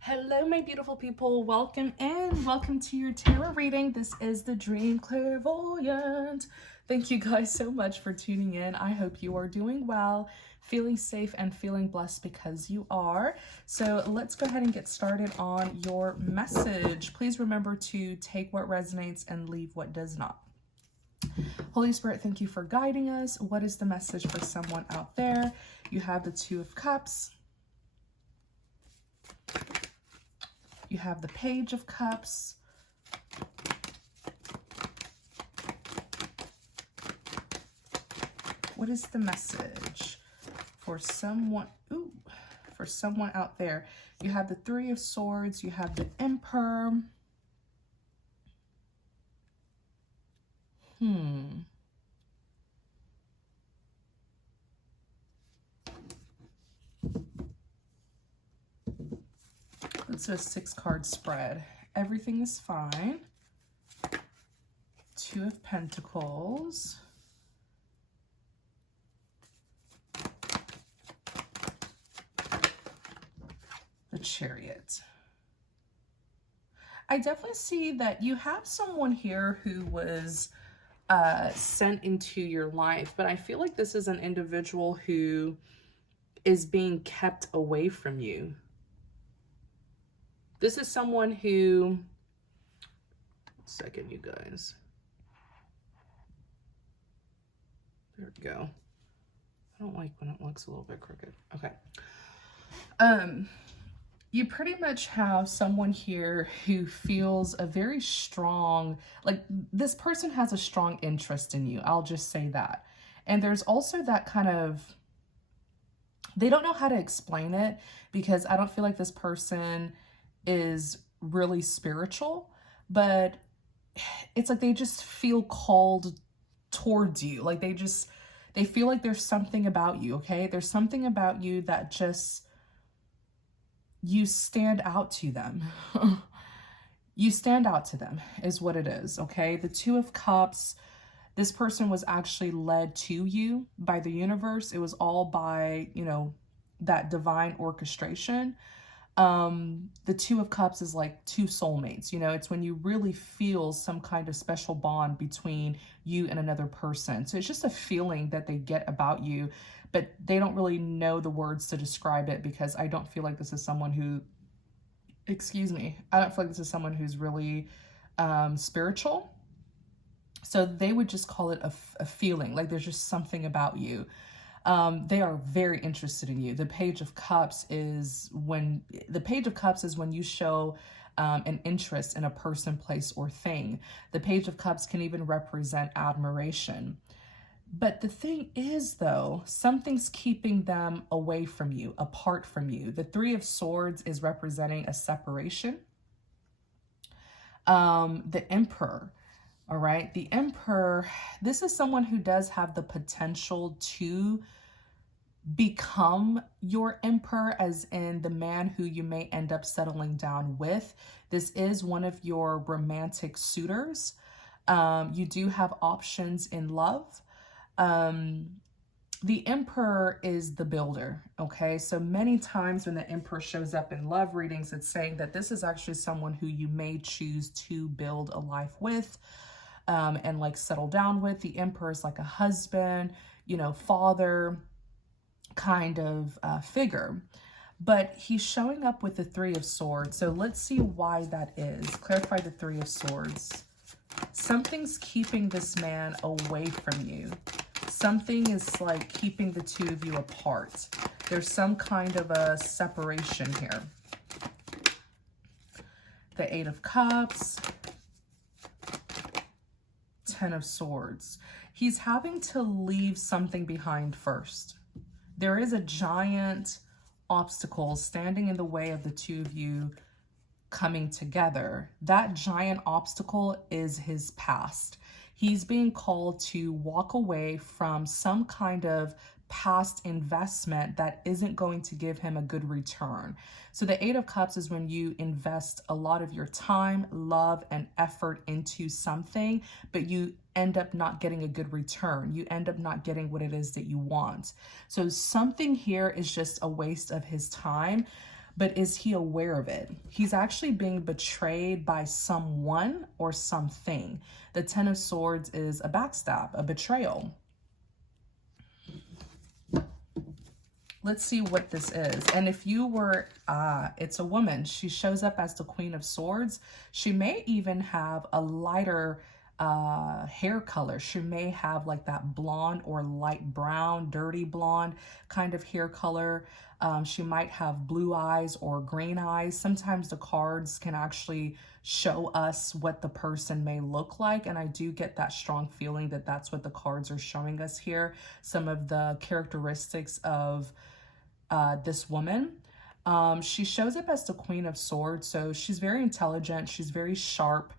Hello, my beautiful people. Welcome in. Welcome to your tarot reading. This is the Dream Clairvoyant. Thank you guys so much for tuning in. I hope you are doing well, feeling safe, and feeling blessed because you are. So let's go ahead and get started on your message. Please remember to take what resonates and leave what does not. Holy Spirit, thank you for guiding us. What is the message for someone out there? You have the Two of Cups. You have the Page of Cups. What is the message for someone? For someone out there. You have the Three of Swords. You have the Emperor. Let's do a 6-card spread. Everything is fine. Two of Pentacles. The Chariot. I definitely see that you have someone here who was sent into your life, but I feel like this is an individual who is being kept away from you. This is someone who, second, you guys. There we go. I don't like when it looks a little bit crooked. Okay. You pretty much have someone here who feels a very strong, like this person has a strong interest in you. I'll just say that. And there's also that kind of, they don't know how to explain it because I don't feel like this person is really spiritual, but it's like they just feel called towards you. Like they feel like there's something about you, okay? There's something about you that just, you stand out to them. You stand out to them is what it is, okay? The Two of Cups, this person was actually led to you by the universe. It was all by, that divine orchestration. The Two of Cups is like two soulmates, it's when you really feel some kind of special bond between you and another person. So it's just a feeling that they get about you, but they don't really know the words to describe it because I don't feel like this is someone who, I don't feel like this is someone who's really spiritual. So they would just call it a feeling, like there's just something about you. They are very interested in you. The Page of Cups is when you show an interest in a person, place, or thing. The Page of Cups can even represent admiration. But the thing is, though, something's keeping them away from you, apart from you. The Three of Swords is representing a separation. The Emperor. All right, the Emperor, this is someone who does have the potential to become your emperor, as in the man who you may end up settling down with. This is one of your romantic suitors. You do have options in love. The Emperor is the builder, okay? So many times when the Emperor shows up in love readings, it's saying that this is actually someone who you may choose to build a life with. And like settle down with. The Emperor is like a husband, father kind of figure. But he's showing up with the Three of Swords. So let's see why that is. Clarify the Three of Swords. Something's keeping this man away from you. Something is like keeping the two of you apart. There's some kind of a separation here. The Eight of Cups. Ten of Swords. He's having to leave something behind first. There is a giant obstacle standing in the way of the two of you coming together. That giant obstacle is his past. He's being called to walk away from some kind of past investment that isn't going to give him a good return. So the Eight of Cups is when you invest a lot of your time, love, and effort into something, but you end up not getting a good return. You end up not getting what it is that you want. So something here is just a waste of his time. but is he aware of it? He's actually being betrayed by someone or something. The Ten of Swords is a backstab, a betrayal. Let's see what this is. And if you were, it's a woman. She shows up as the Queen of Swords. She may even have a lighter hair color. She may have like that blonde or light brown, dirty blonde kind of hair color. She might have blue eyes or green eyes. Sometimes the cards can actually show us what the person may look like. And I do get that strong feeling that that's what the cards are showing us here. Some of the characteristics of this woman. She shows up as the Queen of Swords. So she's very intelligent. She's very sharp.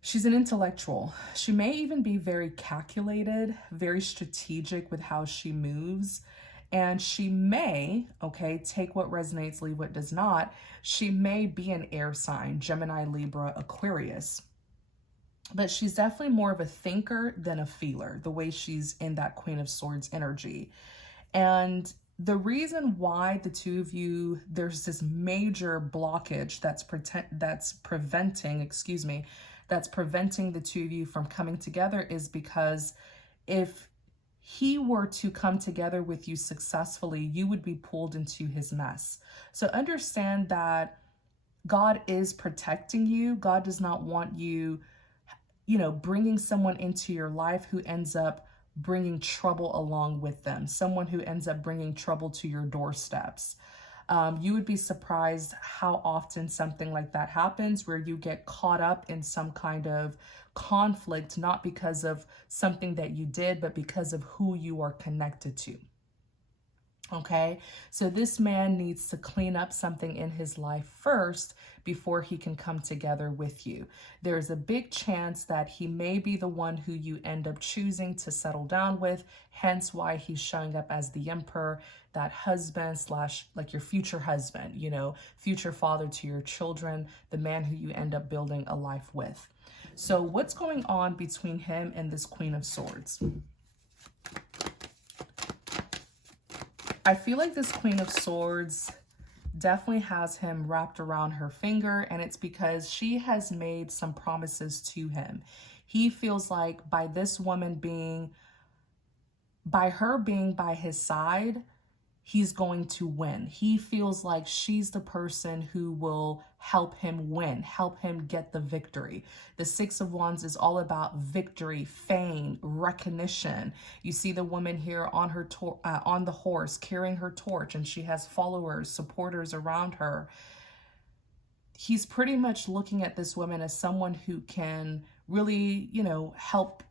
She's an intellectual. She may even be very calculated, very strategic with how she moves. And she may, okay, take what resonates, leave what does not. She may be an air sign, Gemini, Libra, Aquarius. But she's definitely more of a thinker than a feeler, the way she's in that Queen of Swords energy. And the reason why the two of you, there's this major blockage that's preventing the two of you from coming together is because if he were to come together with you successfully, you would be pulled into his mess. So understand that God is protecting you. God does not want you, bringing someone into your life who ends up bringing trouble along with them, someone who ends up bringing trouble to your doorsteps. You would be surprised how often something like that happens, where you get caught up in some kind of conflict, not because of something that you did, but because of who you are connected to. Okay, so this man needs to clean up something in his life first before he can come together with you. There's a big chance that he may be the one who you end up choosing to settle down with, hence why he's showing up as the Emperor, that husband slash like your future husband, future father to your children, the man who you end up building a life with. So what's going on between him and this Queen of Swords? I feel like this Queen of Swords definitely has him wrapped around her finger, and it's because she has made some promises to him. He feels like by her being by his side, he's going to win. He feels like she's the person who will help him win, help him get the victory. The Six of Wands is all about victory, fame, recognition. You see the woman here on her on the horse carrying her torch, and she has followers, supporters around her. He's pretty much looking at this woman as someone who can really, help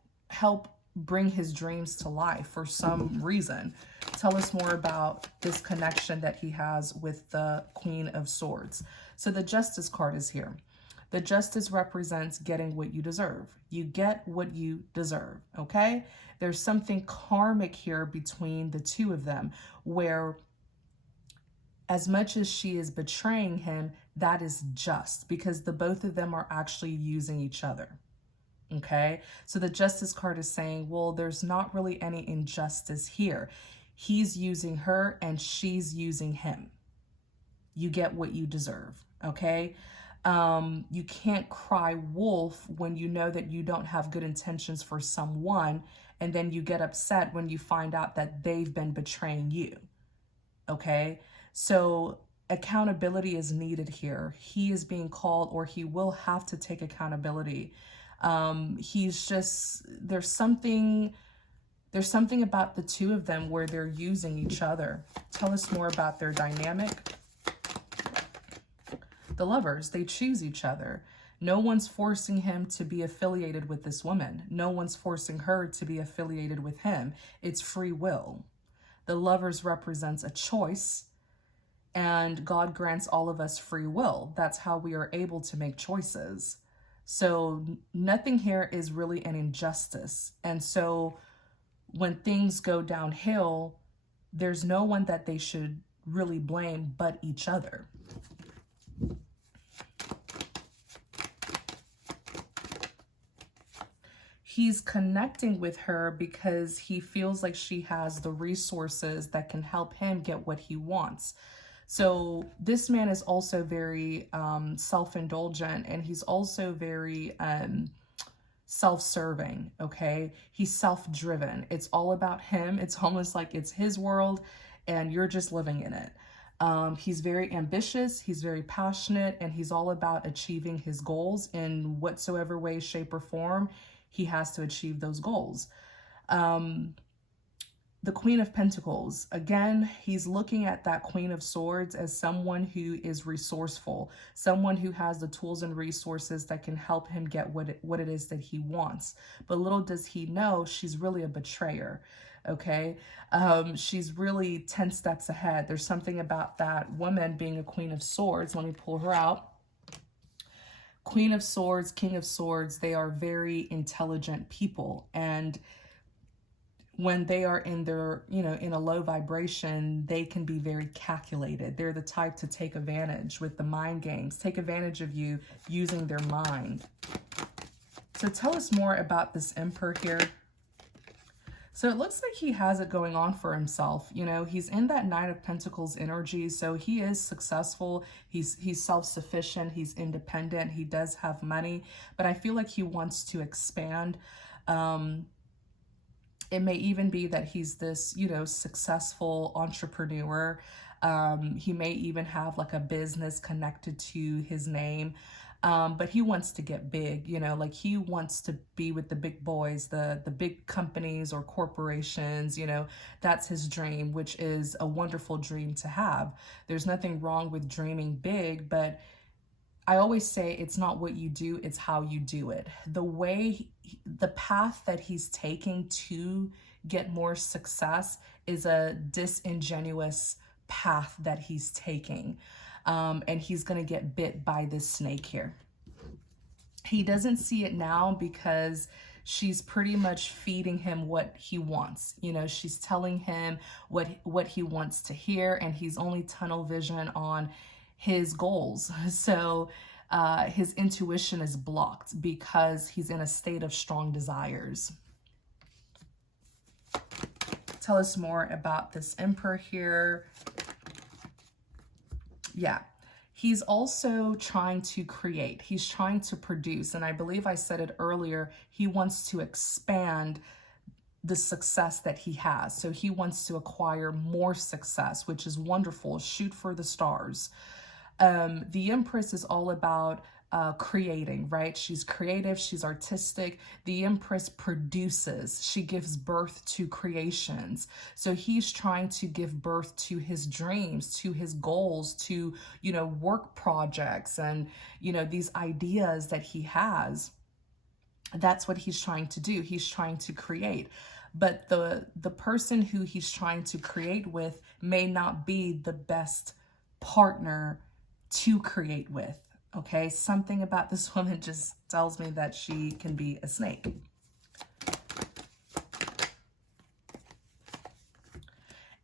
bring his dreams to life for some reason. Tell us more about this connection that he has with the Queen of Swords. So the Justice card is here. The Justice represents getting what you deserve. You get what you deserve, okay? There's something karmic here between the two of them, where as much as she is betraying him, that is just because the both of them are actually using each other. Okay, so the Justice card is saying, well, there's not really any injustice here. He's using her and she's using him. You get what you deserve, okay? You can't cry wolf when you know that you don't have good intentions for someone, and then you get upset when you find out that they've been betraying you, okay? So accountability is needed here. He is being called, or he will have to take accountability. There's something about the two of them where they're using each other. Tell us more about their dynamic. The Lovers, they choose each other. No one's forcing him to be affiliated with this woman. No one's forcing her to be affiliated with him. It's free will. The Lovers represents a choice, and God grants all of us free will. That's how we are able to make choices. So nothing here is really an injustice. And so when things go downhill, there's no one that they should really blame but each other. he's connecting with her because he feels like she has the resources that can help him get what he wants. So this man is also very self-indulgent, and he's also very self-serving, okay? He's self-driven. It's all about him. It's almost like it's his world and you're just living in it. He's very ambitious, he's very passionate, and he's all about achieving his goals in whatsoever way, shape, or form he has to achieve those goals. The Queen of Pentacles, again, he's looking at that Queen of Swords as someone who is resourceful, someone who has the tools and resources that can help him get what it is that he wants. But little does he know, she's really a betrayer, okay? She's really 10 steps ahead. There's something about that woman being a Queen of Swords. Let me pull her out. Queen of Swords, King of Swords, they are very intelligent people, and when they are in their, in a low vibration, they can be very calculated. They're the type to take advantage with the mind games, take advantage of you using their mind. So tell us more about this Emperor here. So it looks like he has it going on for himself. He's in that Knight of Pentacles energy. So he is successful. He's self-sufficient. He's independent. He does have money, but I feel like he wants to expand. It may even be that he's this, successful entrepreneur. He may even have like a business connected to his name. But he wants to get big, like he wants to be with the big boys, the big companies or corporations, that's his dream, which is a wonderful dream to have. There's nothing wrong with dreaming big, but I always say it's not what you do, it's how you do it. The path that he's taking to get more success is a disingenuous path that he's taking. And he's going to get bit by this snake here. He doesn't see it now because she's pretty much feeding him what he wants. She's telling him what he wants to hear, and he's only tunnel vision on his goals. So his intuition is blocked because he's in a state of strong desires. Tell us more about this Emperor here. Yeah, he's also trying to create. He's trying to produce. And I believe I said it earlier, he wants to expand the success that he has. So he wants to acquire more success, which is wonderful. Shoot for the stars. The Empress is all about creating, right? She's creative, she's artistic. The Empress produces, she gives birth to creations. So he's trying to give birth to his dreams, to his goals, to, work projects and, these ideas that he has. That's what he's trying to do. He's trying to create. But the person who he's trying to create with may not be the best partner to create with. Okay, something about this woman just tells me that she can be a snake.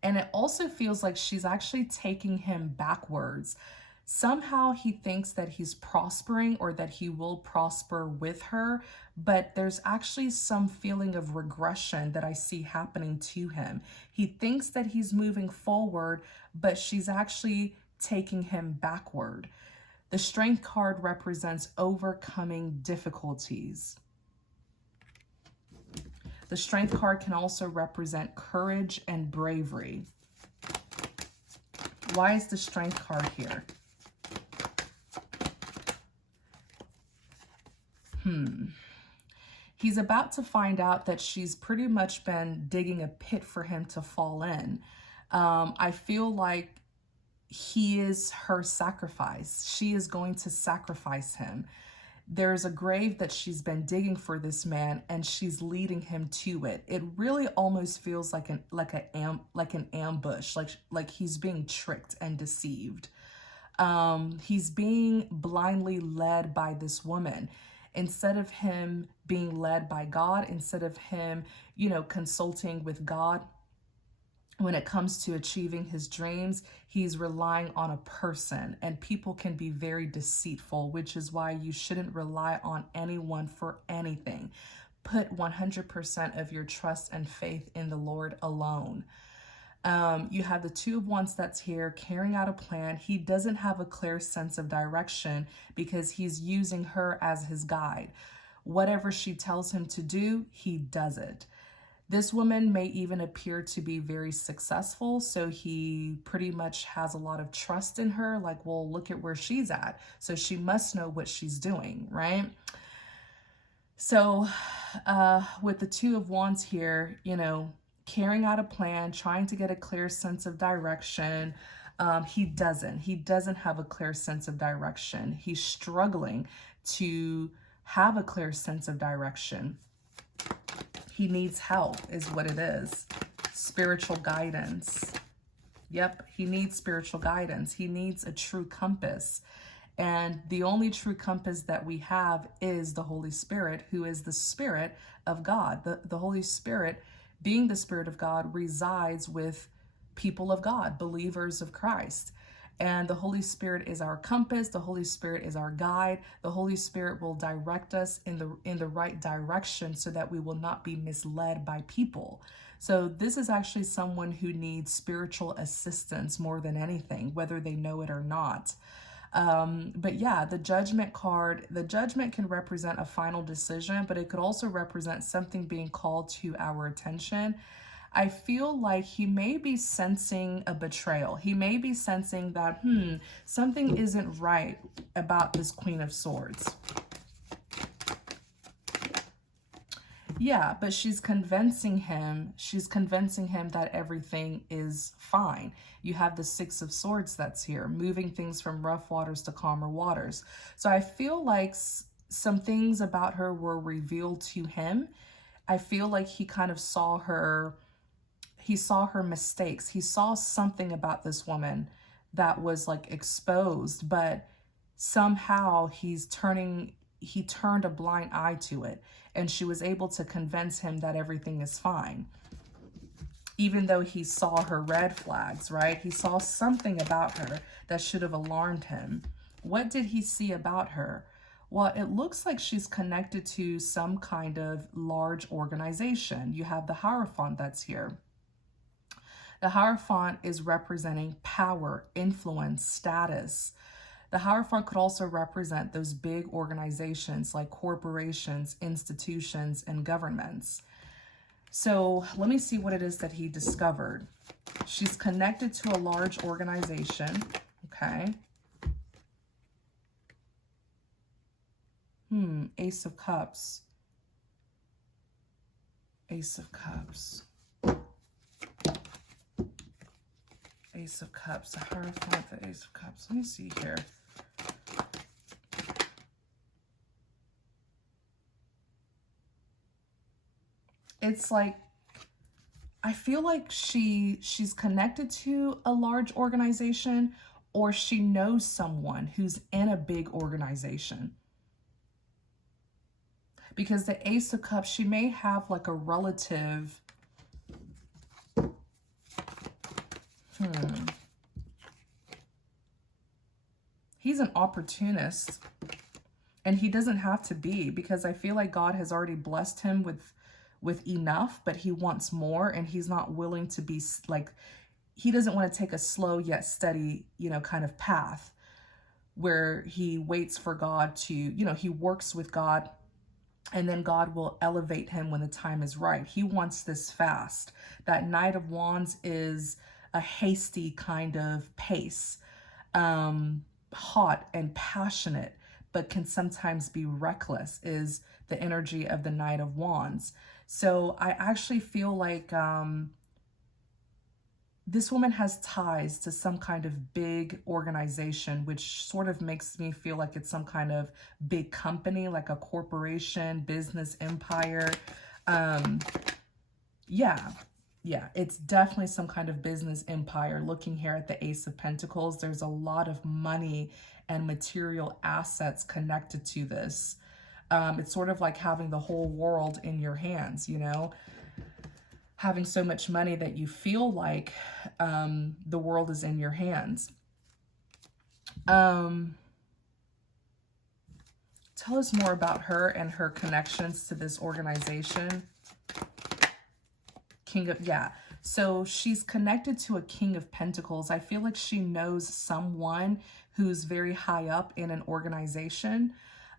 And it also feels like she's actually taking him backwards. Somehow he thinks that he's prospering or that he will prosper with her, but there's actually some feeling of regression that I see happening to him. He thinks that he's moving forward, but she's actually taking him backward. The Strength card represents overcoming difficulties. The Strength card can also represent courage and bravery. Why is the Strength card here? He's about to find out that she's pretty much been digging a pit for him to fall in. I feel like he is her sacrifice. She is going to sacrifice him. There's a grave that she's been digging for this man, and she's leading him to it. It really almost feels like an ambush, like he's being tricked and deceived. He's being blindly led by this woman. Instead of him being led by God, instead of him, consulting with God, when it comes to achieving his dreams, he's relying on a person, and people can be very deceitful, which is why you shouldn't rely on anyone for anything. put 100% of your trust and faith in the Lord alone. You have the Two of Wands that's here carrying out a plan. He doesn't have a clear sense of direction because he's using her as his guide. Whatever she tells him to do, he does it. This woman may even appear to be very successful, so he pretty much has a lot of trust in her. Like, well, look at where she's at, so she must know what she's doing, right? So with the Two of Wands here, you know, carrying out a plan, trying to get a clear sense of direction. He doesn't have a clear sense of direction. He's struggling to have a clear sense of direction. He needs help is what it is. Spiritual guidance. Yep, he needs spiritual guidance. He needs a true compass. And the only true compass that we have is the Holy Spirit, who is the Spirit of God. The Holy Spirit, being the Spirit of God, resides with people of God, believers of Christ. And the Holy Spirit is our compass. The Holy Spirit is our guide. The Holy Spirit will direct us in the right direction so that we will not be misled by people. So this is actually someone who needs spiritual assistance more than anything, whether they know it or not. But yeah, the Judgment card, the Judgment can represent a final decision, but it could also represent something being called to our attention. I feel like he may be sensing a betrayal. He may be sensing that, something isn't right about this Queen of Swords. Yeah, but she's convincing him that everything is fine. You have the Six of Swords that's here, moving things from rough waters to calmer waters. So I feel like some things about her were revealed to him. I feel like he kind of saw her mistakes. He saw something about this woman that was like exposed, but somehow he turned a blind eye to it, and she was able to convince him that everything is fine. Even though he saw her red flags, right? He saw something about her that should have alarmed him. What did he see about her? Well, it looks like she's connected to some kind of large organization. You have the Hierophant that's here. The Hierophant is representing power, influence, status. The Hierophant could also represent those big organizations like corporations, institutions, and governments. So let me see what it is that he discovered. She's connected to a large organization. Okay. Ace of Cups. Ace of Cups. Ace of Cups. The Hierophant, the Ace of Cups. Let me see here. It's like, I feel like she's connected to a large organization, or she knows someone who's in a big organization. Because the Ace of Cups, she may have like a relative. He's an opportunist, and he doesn't have to be, because I feel like God has already blessed him with enough, but he wants more, and he's not willing to be like, he doesn't want to take a slow yet steady, kind of path where he waits for God to, he works with God, and then God will elevate him when the time is right. He wants this fast. That Knight of Wands is a hasty kind of pace, hot and passionate, but can sometimes be reckless, is the energy of the Knight of Wands. So I actually feel like this woman has ties to some kind of big organization, which sort of makes me feel like it's some kind of big company, like a corporation, business empire. Yeah, it's definitely some kind of business empire. Looking here at the Ace of Pentacles, there's a lot of money and material assets connected to this. It's sort of like having the whole world in your hands, having so much money that you feel like the world is in your hands. Tell us more about her and her connections to this organization. Yeah. So she's connected to a King of Pentacles. I feel like she knows someone who's very high up in an organization.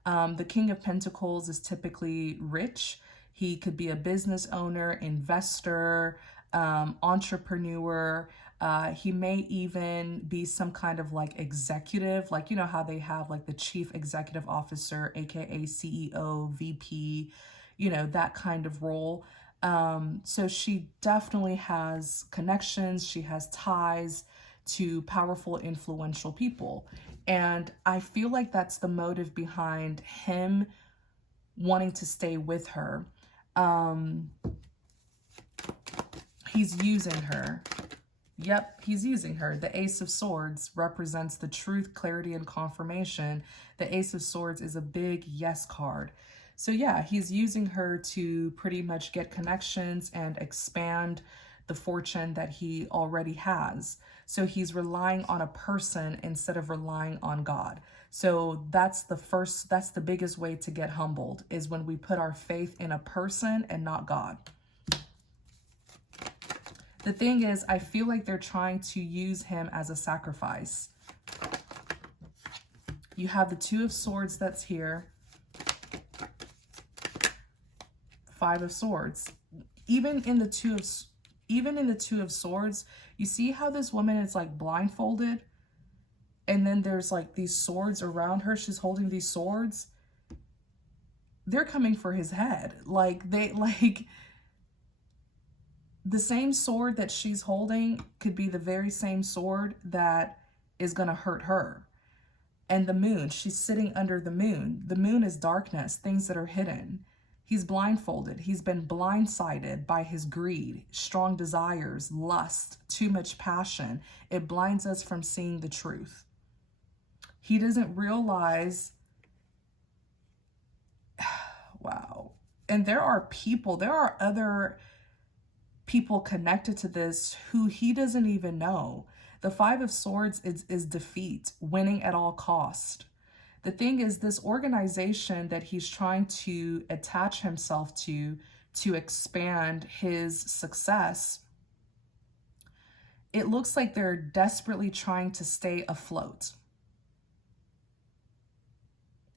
The King of Pentacles is typically rich. He could be a business owner, investor, entrepreneur. He may even be some kind of like executive, like, you know, how they have like the chief executive officer, aka CEO, VP, you know, that kind of role. So she definitely has connections. She has ties to powerful, influential people. And I feel like that's the motive behind him wanting to stay with her. He's using her. Yep, he's using her. The Ace of Swords represents the truth, clarity, and confirmation. The Ace of Swords is a big yes card. So yeah, he's using her to pretty much get connections and expand the fortune that he already has. So he's relying on a person instead of relying on God. So that's the biggest way to get humbled, is when we put our faith in a person and not God. The thing is, I feel like they're trying to use him as a sacrifice. You have the Two of Swords that's here. Five of Swords. Even in the Two of Swords, you see how this woman is like blindfolded? And then there's like these swords around her. She's holding these swords. They're coming for his head. The same sword that she's holding could be the very same sword that is going to hurt her. And the moon, she's sitting under the moon. The moon is darkness, things that are hidden. He's blindfolded. He's been blindsided by his greed, strong desires, lust, too much passion. It blinds us from seeing the truth. He doesn't realize, wow. And there are other people connected to this who he doesn't even know. The Five of Swords is defeat, winning at all cost. The thing is, this organization that he's trying to attach himself to expand his success, it looks like they're desperately trying to stay afloat.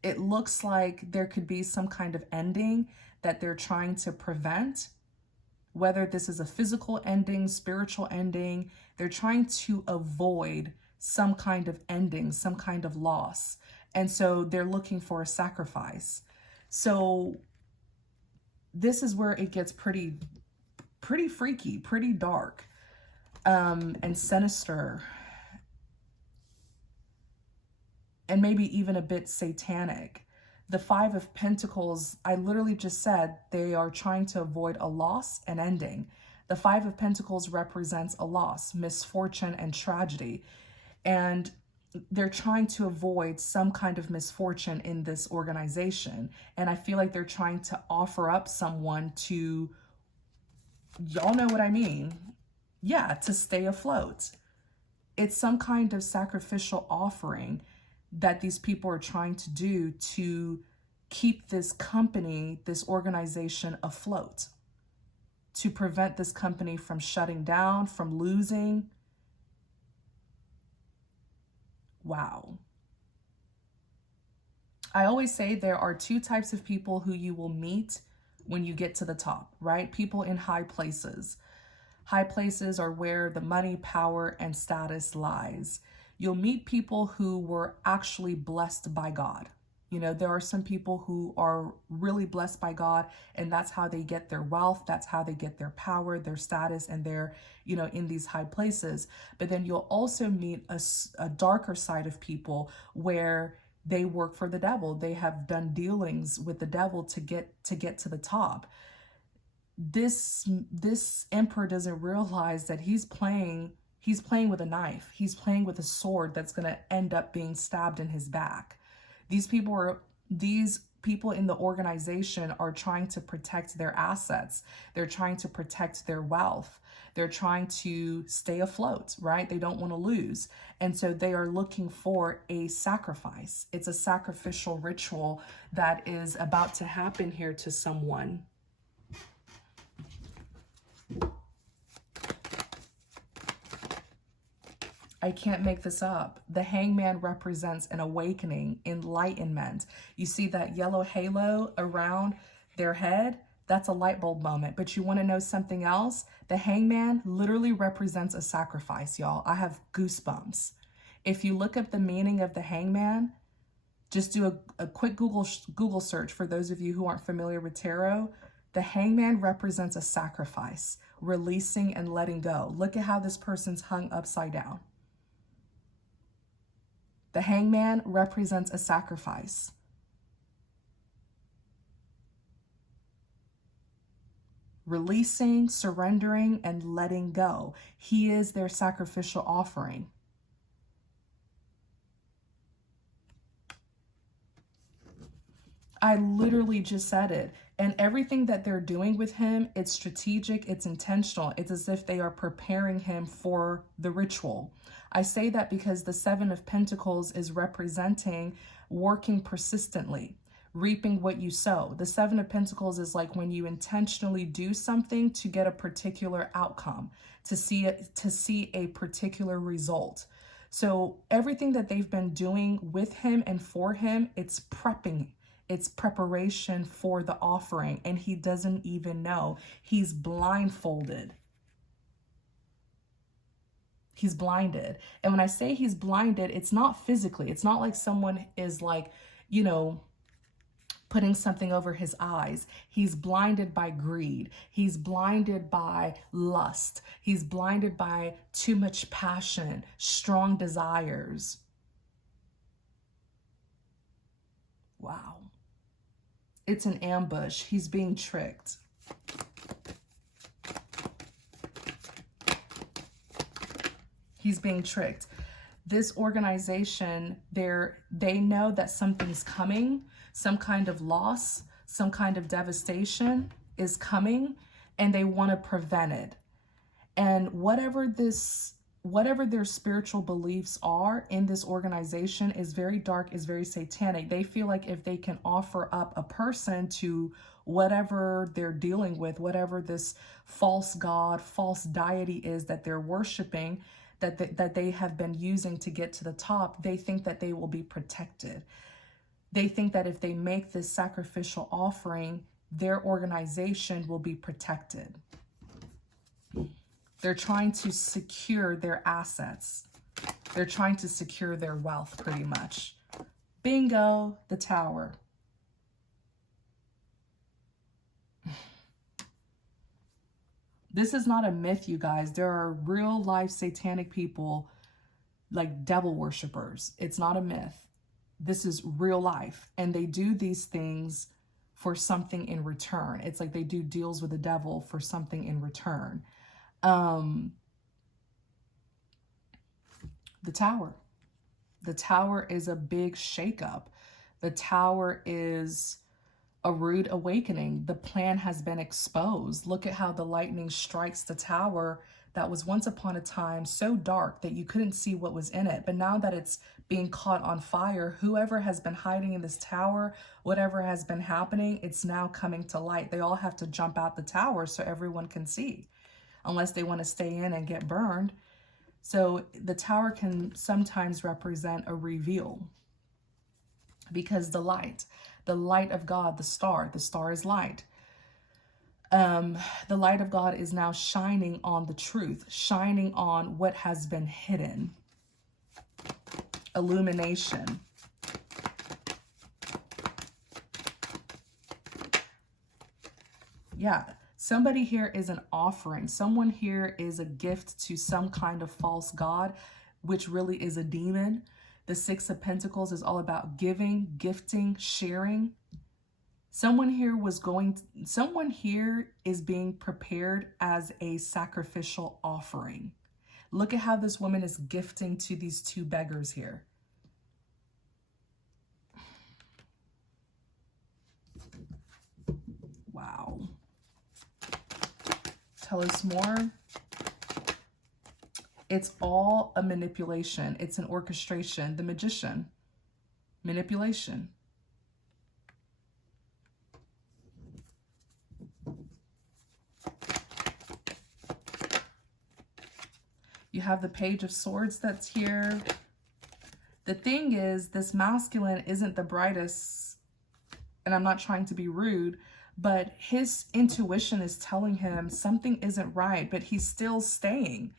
It looks like there could be some kind of ending that they're trying to prevent. Whether this is a physical ending, spiritual ending, they're trying to avoid some kind of ending, some kind of loss. And so they're looking for a sacrifice. So this is where it gets pretty freaky, pretty dark, and sinister, and maybe even a bit satanic. The Five of Pentacles, I literally just said they are trying to avoid a loss and ending. The Five of Pentacles represents a loss, misfortune, and tragedy. And they're trying to avoid some kind of misfortune in this organization. And I feel like they're trying to offer up someone to, y'all know what I mean? Yeah, to stay afloat. It's some kind of sacrificial offering that these people are trying to do to keep this company, this organization afloat, to prevent this company from shutting down, from losing. Wow. I always say there are two types of people who you will meet when you get to the top, right? People in high places. High places are where the money, power, and status lies. You'll meet people who were actually blessed by God. You know, there are some people who are really blessed by God, and that's how they get their wealth. That's how they get their power, their status, and they're, you know, in these high places. But then you'll also meet a darker side of people where they work for the devil. They have done dealings with the devil to get to the top. This emperor doesn't realize that he's playing with a knife. He's playing with a sword that's going to end up being stabbed in his back. These people in the organization are trying to protect their assets. They're trying to protect their wealth. They're trying to stay afloat, right? They don't want to lose. And so they are looking for a sacrifice. It's a sacrificial ritual that is about to happen here to someone. I can't make this up. The hangman represents an awakening, enlightenment. You see that yellow halo around their head? That's a light bulb moment. But you want to know something else? The hangman literally represents a sacrifice, y'all. I have goosebumps. If you look up the meaning of the hangman, just do a quick Google search for those of you who aren't familiar with tarot. The hangman represents a sacrifice, releasing and letting go. Look at how this person's hung upside down. The hangman represents a sacrifice. Releasing, surrendering, and letting go. He is their sacrificial offering. I literally just said it. And everything that they're doing with him, it's strategic, it's intentional. It's as if they are preparing him for the ritual. I say that because the Seven of Pentacles is representing working persistently, reaping what you sow. The Seven of Pentacles is like when you intentionally do something to get a particular outcome, to see a particular result. So everything that they've been doing with him and for him, it's prepping. It's preparation for the offering, and he doesn't even know. He's blindfolded. He's blinded. And when I say he's blinded, it's not physically. It's not like someone is like, you know, putting something over his eyes. He's blinded by greed. He's blinded by lust. He's blinded by too much passion, strong desires. Wow. It's an ambush. He's being tricked. He's being tricked. This organization, they know that something's coming, some kind of loss, some kind of devastation is coming, and they want to prevent it. And whatever their spiritual beliefs are in this organization is very dark, is very satanic. They feel like if they can offer up a person to whatever they're dealing with, whatever this false god, false deity is that they're worshiping, that they have been using to get to the top, they think that they will be protected. They think that if they make this sacrificial offering, their organization will be protected. They're trying to secure their assets. They're trying to secure their wealth, pretty much. Bingo, the Tower. This is not a myth, you guys. There are real life satanic people, like devil worshippers. It's not a myth. This is real life. And they do these things for something in return. It's like they do deals with the devil for something in return. The Tower. The Tower is a big shakeup. The Tower is a rude awakening. The plan has been exposed. Look at how the lightning strikes the tower that was once upon a time so dark that you couldn't see what was in it. But now that it's being caught on fire, whoever has been hiding in this tower, whatever has been happening, it's now coming to light. They all have to jump out the tower so everyone can see, unless they want to stay in and get burned. So the tower can sometimes represent a reveal, because the light of God, the star is light. The light of God is now shining on the truth, shining on what has been hidden. Illumination. Yeah. Somebody here is an offering. Someone here is a gift to some kind of false god, which really is a demon. The Six of Pentacles is all about giving, gifting, sharing. Someone here is being prepared as a sacrificial offering. Look at how this woman is gifting to these two beggars here. Tell us more. It's all a manipulation. It's an orchestration. The Magician. Manipulation. You have the Page of Swords that's here. The thing is, this masculine isn't the brightest, and I'm not trying to be rude, but his intuition is telling him something isn't right, but he's still staying.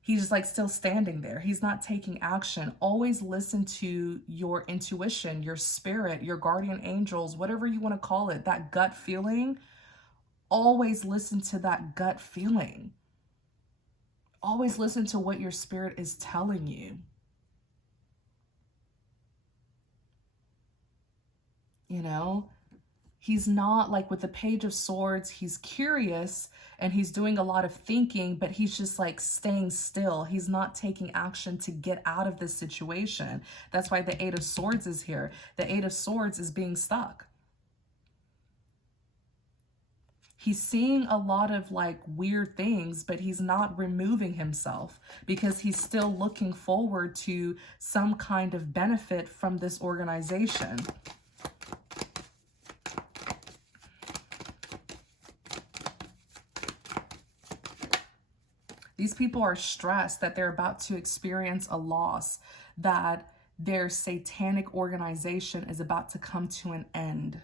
He's like still standing there. He's not taking action. Always listen to your intuition, your spirit, your guardian angels, whatever you want to call it, that gut feeling. Always listen to that gut feeling. Always listen to what your spirit is telling you. You know, he's not like with the Page of Swords, he's curious and he's doing a lot of thinking, but he's just like staying still. He's not taking action to get out of this situation. That's why the Eight of Swords is here. The Eight of Swords is being stuck. He's seeing a lot of like weird things, but he's not removing himself because he's still looking forward to some kind of benefit from this organization. These people are stressed that they're about to experience a loss, that their satanic organization is about to come to an end.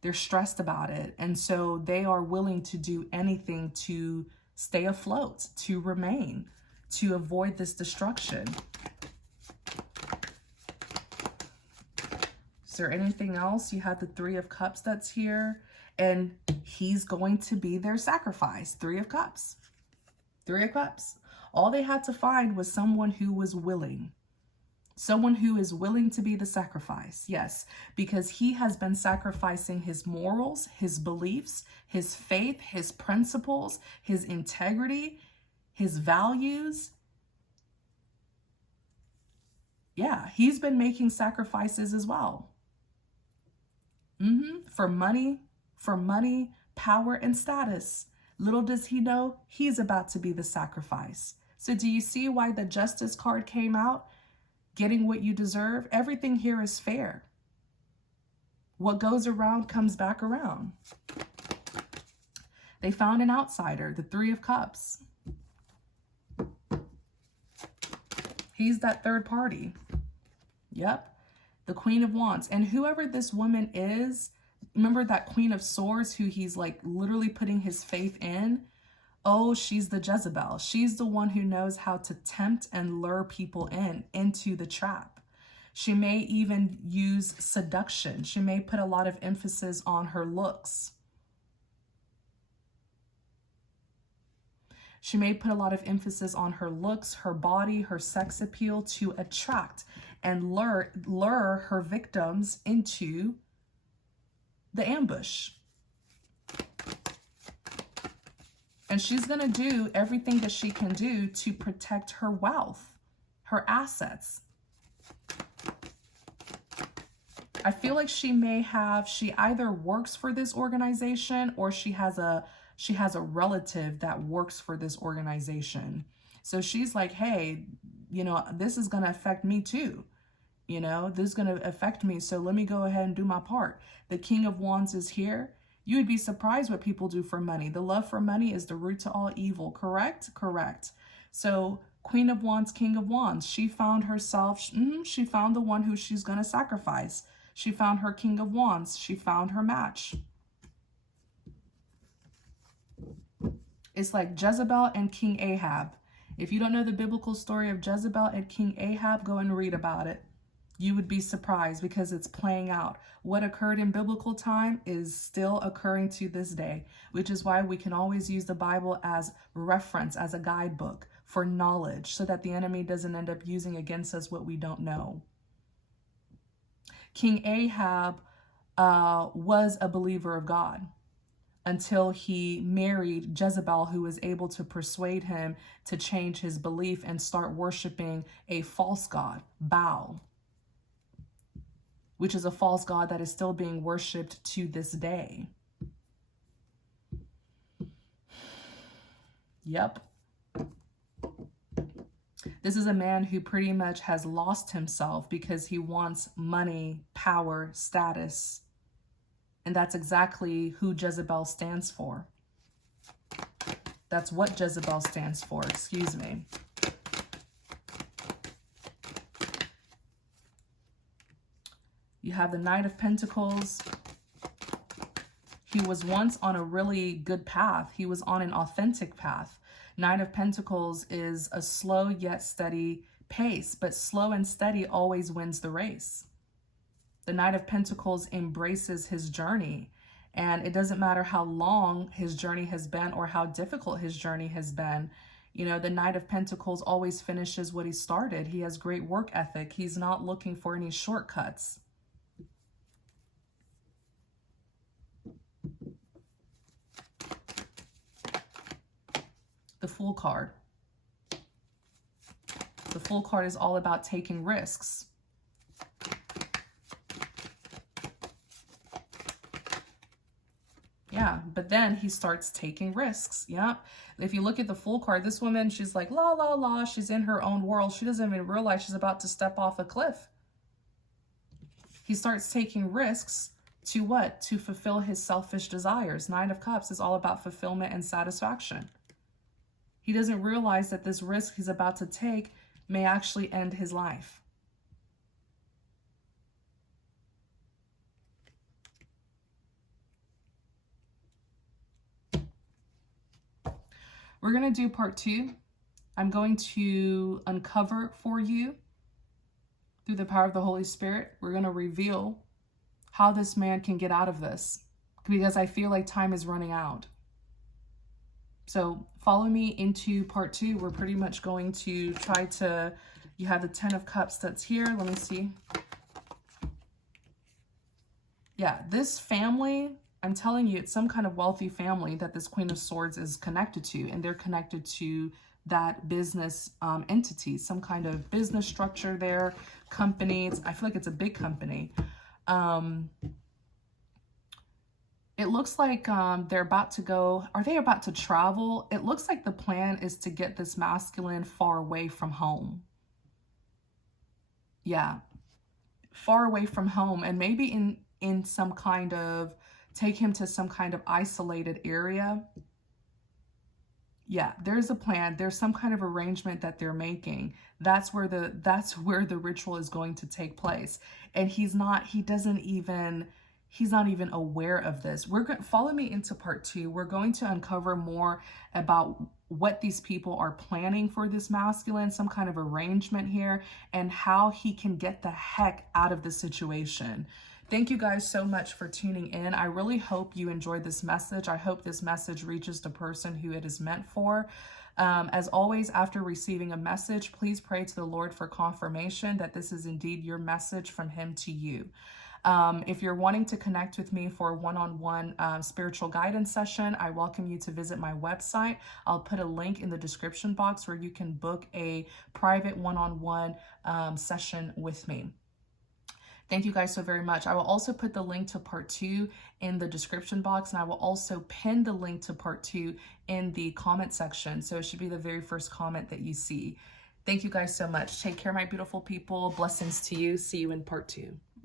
They're stressed about it. And so they are willing to do anything to stay afloat, to remain, to avoid this destruction. Is there anything else? You have the Three of Cups that's here. And he's going to be their sacrifice. Three of Cups. Three of Cups. All they had to find was someone who was willing. Someone who is willing to be the sacrifice. Yes, because he has been sacrificing his morals, his beliefs, his faith, his principles, his integrity, his values. Yeah, he's been making sacrifices as well. For money, power, and status. Little does he know, he's about to be the sacrifice. So do you see why the Justice card came out? Getting what you deserve. Everything here is fair. What goes around comes back around. They found an outsider, the Three of Cups. He's that third party. Yep. The Queen of Wands. And whoever this woman is, remember that Queen of Swords who he's like literally putting his faith in? Oh, she's the Jezebel. She's the one who knows how to tempt and lure people into the trap. She may even use seduction. She may put a lot of emphasis on her looks. She may put a lot of emphasis on her looks, her body, her sex appeal to attract and lure her victims into the ambush. And she's going to do everything that she can do to protect her wealth, her assets. I feel like she either works for this organization or she has a relative that works for this organization. So she's like, hey, you know, this is going to affect me too. You know, this is going to affect me. So let me go ahead and do my part. The King of Wands is here. You would be surprised what people do for money. The love for money is the root to all evil. Correct? Correct. So Queen of Wands, King of Wands, she found herself, she found the one who she's going to sacrifice. She found her King of Wands. She found her match. It's like Jezebel and King Ahab. If you don't know the biblical story of Jezebel and King Ahab, go and read about it. You would be surprised because it's playing out. What occurred in biblical time is still occurring to this day, which is why we can always use the Bible as reference, as a guidebook for knowledge, so that the enemy doesn't end up using against us what we don't know. King Ahab was a believer of God until he married Jezebel, who was able to persuade him to change his belief and start worshiping a false god, Baal, which is a false god that is still being worshipped to this day. Yep. This is a man who pretty much has lost himself because he wants money, power, status. And that's exactly who Jezebel stands for. That's what Jezebel stands for, excuse me. You have the Knight of Pentacles. He was once on a really good path. He was on an authentic path. Knight of Pentacles is a slow yet steady pace, but slow and steady always wins the race. The Knight of Pentacles embraces his journey, and it doesn't matter how long his journey has been or how difficult his journey has been. You know, the Knight of Pentacles always finishes what he started. He has great work ethic. He's not looking for any shortcuts. The Fool card. The Fool card is all about taking risks. Yeah, but then he starts taking risks. Yeah. If you look at the Fool card, this woman, she's like, la, la, la. She's in her own world. She doesn't even realize she's about to step off a cliff. He starts taking risks to what? To fulfill his selfish desires. Nine of Cups is all about fulfillment and satisfaction. He doesn't realize that this risk he's about to take may actually end his life. We're going to do part 2. I'm going to uncover for you, through the power of the Holy Spirit, we're going to reveal how this man can get out of this, because I feel like time is running out. So follow me into part 2. We're pretty much going to try to, you have the 10 of Cups that's here. Let me see. Yeah, this family, I'm telling you, it's some kind of wealthy family that this Queen of Swords is connected to, and they're connected to that business entity, some kind of business structure there, company. I feel like it's a big company. It looks like they're about to go, are they about to travel? It looks like the plan is to get this masculine far away from home. Yeah, far away from home, and maybe in some kind of, take him to some kind of isolated area. Yeah, there's a plan. There's some kind of arrangement that they're making. That's where the ritual is going to take place. And he's not even aware of this. Follow me into part 2. We're going to uncover more about what these people are planning for this masculine, some kind of arrangement here, and how he can get the heck out of the situation. Thank you guys so much for tuning in. I really hope you enjoyed this message. I hope this message reaches the person who it is meant for. As always, after receiving a message, please pray to the Lord for confirmation that this is indeed your message from him to you. If you're wanting to connect with me for a one-on-one spiritual guidance session, I welcome you to visit my website. I'll put a link in the description box where you can book a private one-on-one session with me. Thank you guys so very much. I will also put the link to part 2 in the description box, and I will also pin the link to part 2 in the comment section. So it should be the very first comment that you see. Thank you guys so much. Take care, my beautiful people. Blessings to you. See you in part 2.